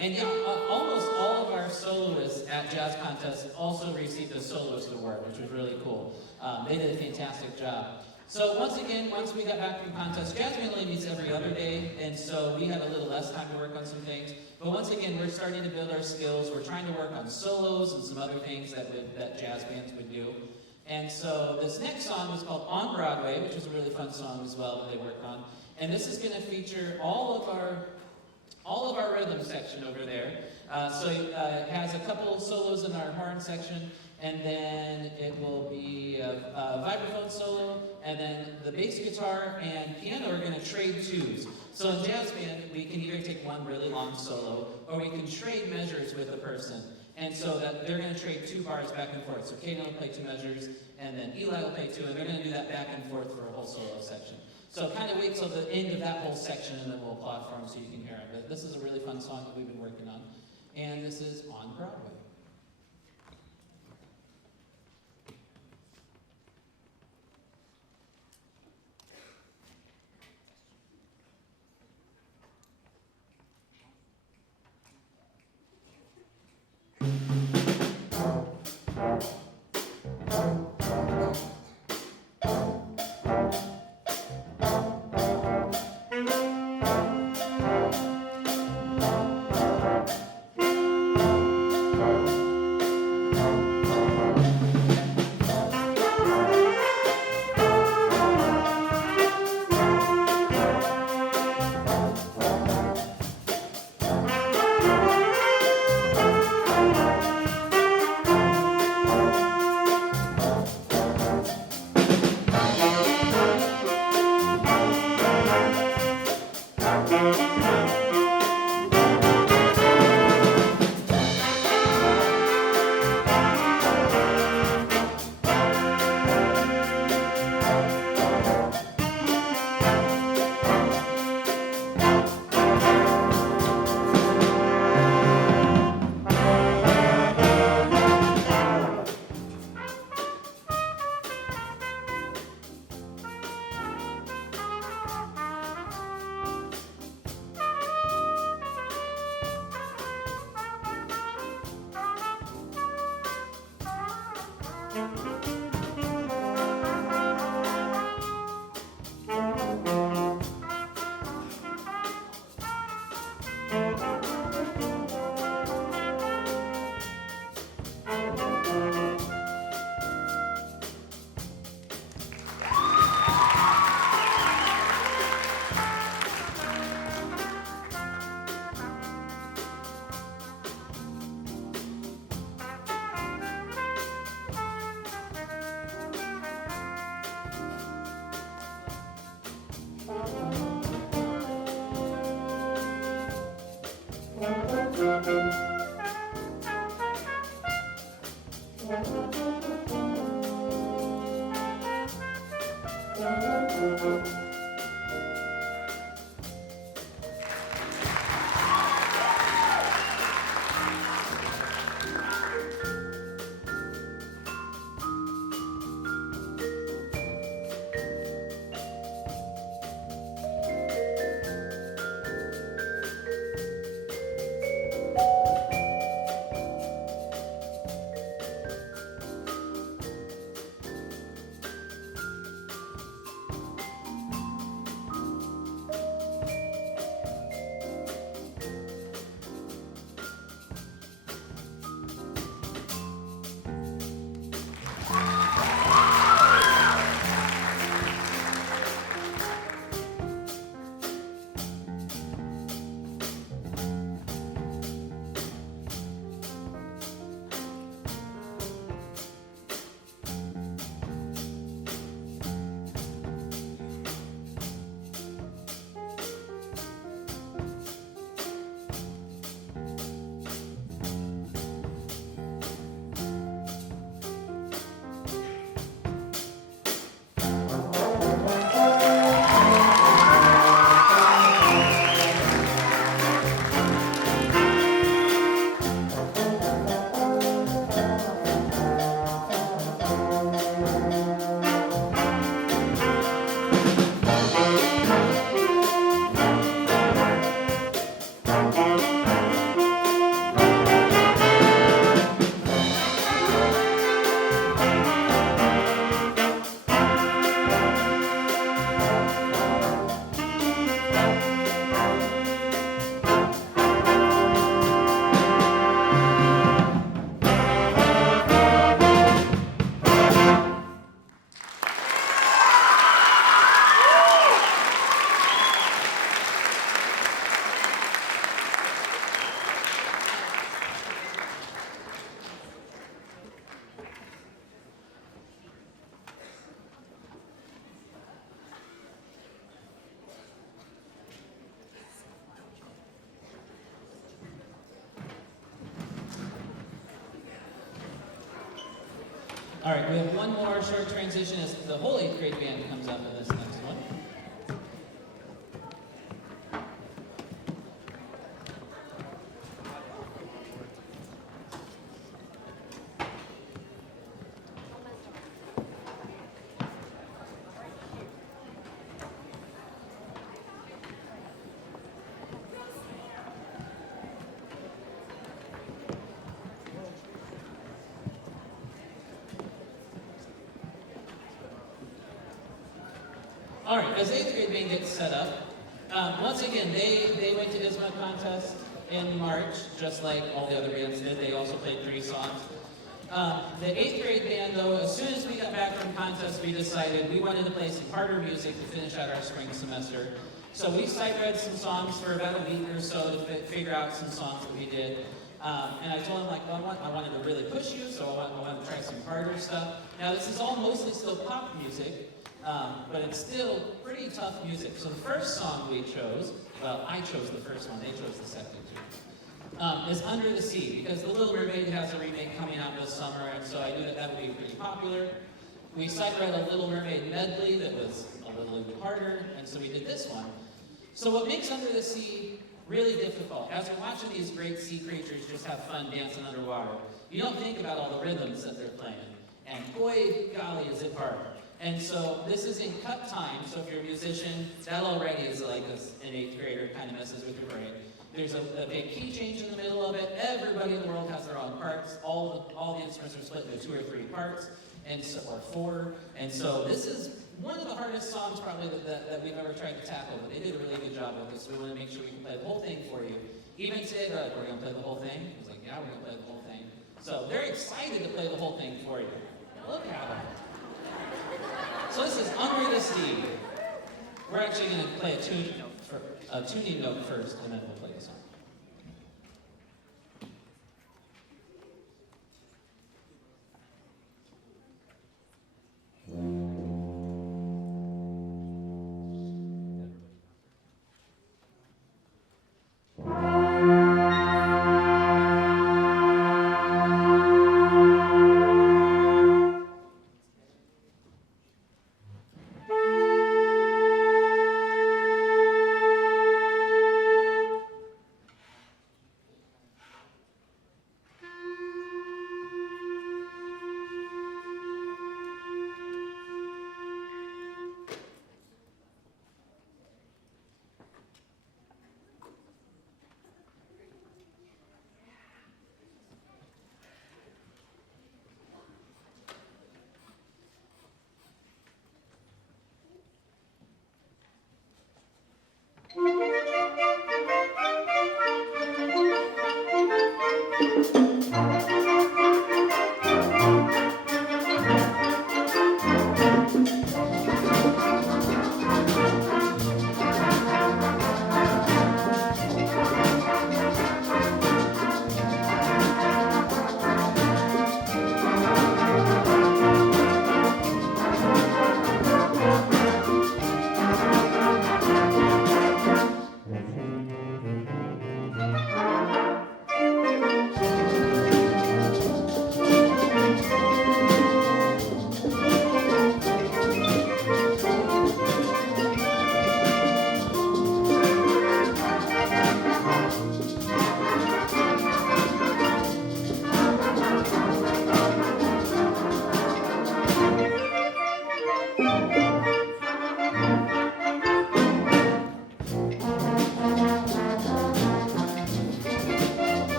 And yeah, almost all of our soloists at Jazz Contest also received a soloist award, which was really cool. They did a fantastic job. So once again, once we got back from contest, Jazz Band only meets every other day, and so we had a little less time to work on some things. But once again, we're starting to build our skills. We're trying to work on solos and some other things that jazz bands would do. And so this next song was called On Broadway, which was a really fun song as well that they worked on. And this is going to feature all of our rhythm section over there. It has a couple solos in our horn section, and then it will be a vibraphone solo, and then the bass guitar and piano are going to trade twos. So in jazz band, we can either take one really long solo, or we can trade measures with a person. And so that they're going to trade 2 bars back and forth. So Kaden will play 2 measures, and then Eli will play 2, and they're going to do that back and forth for a whole solo section. So kind of wait till the end of that whole section, and then we'll applaud for them so you can hear them. But this is a really fun song that we've been working on. And this is On Broadway. All right, we have one more short transition as the whole 8th grade band comes up in this next one. All right, as 8th grade band gets set up, once again, they went to ISMA contest in March, just like all the other bands did. They also played 3 songs. The 8th grade band, though, as soon as we got back from contest, we decided we wanted to play some harder music to finish out our spring semester. So we sight-read some songs for about a week or so to figure out some songs that we did. And I told him, like, well, I wanted to really push you, so I wanted to try some harder stuff. Now, this is all mostly still pop music. But it's still pretty tough music. So the first song we chose, well, I chose the first one, they chose the second two, is Under the Sea, because The Little Mermaid has a remake coming out this summer, and so I knew that that would be pretty popular. We sight-read a Little Mermaid medley that was a little harder, and so we did this one. So what makes Under the Sea really difficult, as you're watching these great sea creatures just have fun dancing underwater, you don't think about all the rhythms that they're playing, and boy, golly, is it hard. And so this is in cut time, so if you're a musician, that already is like an 8th grader, kind of messes with your brain. There's a big key change in the middle of it. Everybody in the world has their own parts. All the instruments are split into 2 or 3 parts, and so, or 4. And so this is one of the hardest songs probably that we've ever tried to tackle, but they did a really good job with it, so we want to make sure we can play the whole thing for you. Even today, they're like, we're going to play the whole thing? I was like, yeah, we're going to play the whole thing. So they're excited to play the whole thing for you. Look at them. So this is Under the Sea. We're actually going to play a tuning note first, and then we'll play the song.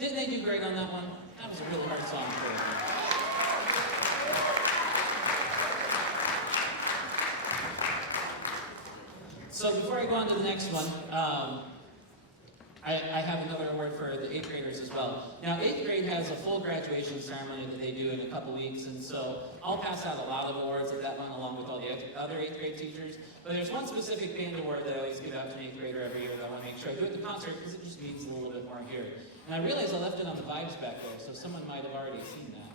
Didn't they do great on that one? That was a really hard song for them. So before I go on to the next one, I have another award for the 8th graders as well. Now, 8th grade has a full graduation ceremony that they do in a couple weeks, and so I'll pass out a lot of awards at that one along with all the other 8th grade teachers. But there's one specific band award that I always give out to an 8th grader every year that I want to make sure I do at the concert because it just means a little bit more here. And I realized I left it on the vibes back there, so someone might have already seen that.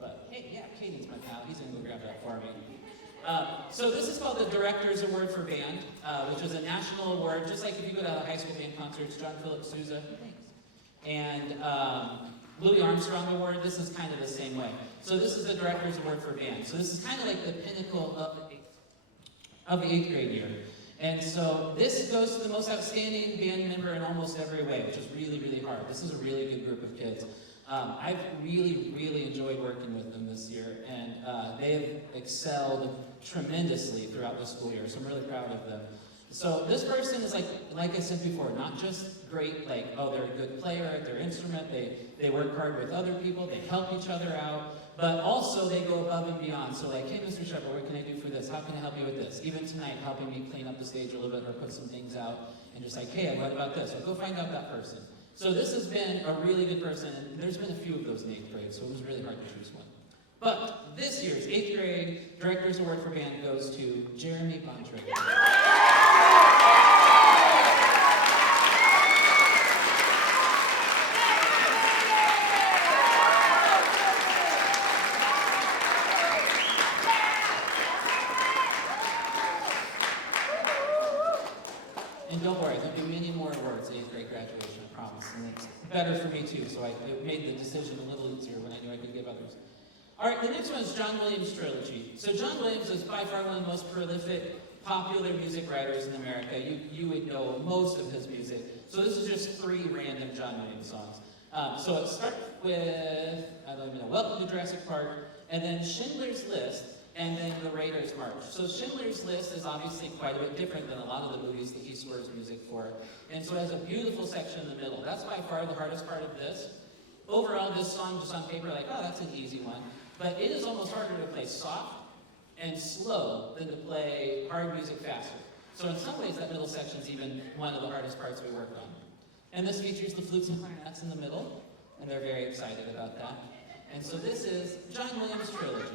But hey, yeah, Katie's my pal. He's going to go grab that for me. So this is called the Director's Award for Band, which is a national award, just like if you go to the high school band concerts, John Philip Sousa, and Louis Armstrong Award, this is kind of the same way. So this is the Director's Award for Band. So this is kind of like the pinnacle of the 8th grade year. And so this goes to the most outstanding band member in almost every way, which is really, really hard. This is a really good group of kids. I've really, really enjoyed working with them this year, and they have excelled tremendously throughout the school year, so I'm really proud of them. So this person is like I said before, not just great, like, oh, they're a good player at their instrument, they work hard with other people, they help each other out, but also they go above and beyond. So like, hey, Mr. Shepard, what can I do for this? How can I help you with this? Even tonight, helping me clean up the stage a little bit or put some things out, and just like, hey, what about this? Or go find out that person. So this has been a really good person, and there's been a few of those in 8th grade, so it was really hard to choose one. But this year's 8th grade Director's Award for Band goes to Jeremy Bontrager. And don't worry, there'll be many more awards at 8th grade graduation, I promise. And it's better for me too, so it made the decision a little easier when I knew I could give others. All right, the next one is John Williams Trilogy. So John Williams is by far one of the most prolific, popular music writers in America. You would know most of his music. So this is just 3 random John Williams songs. So it starts with, I don't even know, Welcome to Jurassic Park, and then Schindler's List, and then The Raiders March. So Schindler's List is obviously quite a bit different than a lot of the movies that he scores music for. And so it has a beautiful section in the middle. That's by far the hardest part of this. Overall, this song, just on paper, like, oh, that's an easy one. But it is almost harder to play soft and slow than to play hard music faster. So in some ways, that middle section is even one of the hardest parts we worked on. And this features the flutes and clarinets in the middle, and they're very excited about that. And so this is John Williams Trilogy.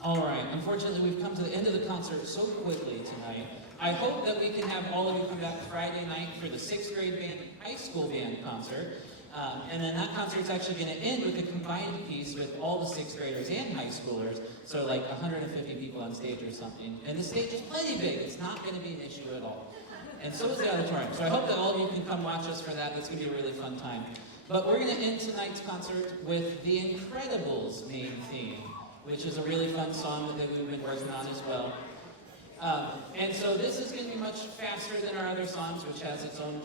All right, unfortunately, we've come to the end of the concert so quickly tonight. I hope that we can have all of you come back Friday night for the 6th grade band, high school band concert. And then that concert's actually going to end with a combined piece with all the 6th graders and high schoolers, so like 150 people on stage or something. And the stage is plenty big. It's not going to be an issue at all. And so is the auditorium. So I hope that all of you can come watch us for that. That's going to be a really fun time. But we're going to end tonight's concert with The Incredibles' main theme, which is a really fun song that we've been working on as well. And so this is going to be much faster than our other songs, which has its own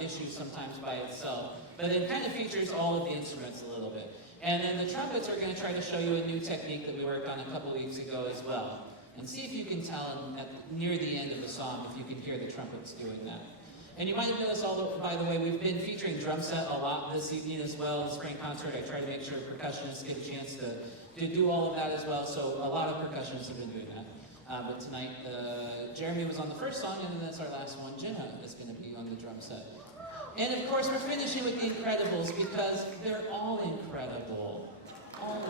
issues sometimes by itself. But it kind of features all of the instruments a little bit. And then the trumpets are going to try to show you a new technique that we worked on a couple weeks ago as well. And see if you can tell near the end of the song if you can hear the trumpets doing that. And you might have noticed, by the way, we've been featuring drum set a lot this evening as well. In the spring concert, I try to make sure percussionists get a chance to do all of that as well. So a lot of percussionists have been doing that. But tonight, Jeremy was on the first song, and then that's our last one. Jenna is going to be on the drum set. And of course, we're finishing with The Incredibles because they're all incredible. All of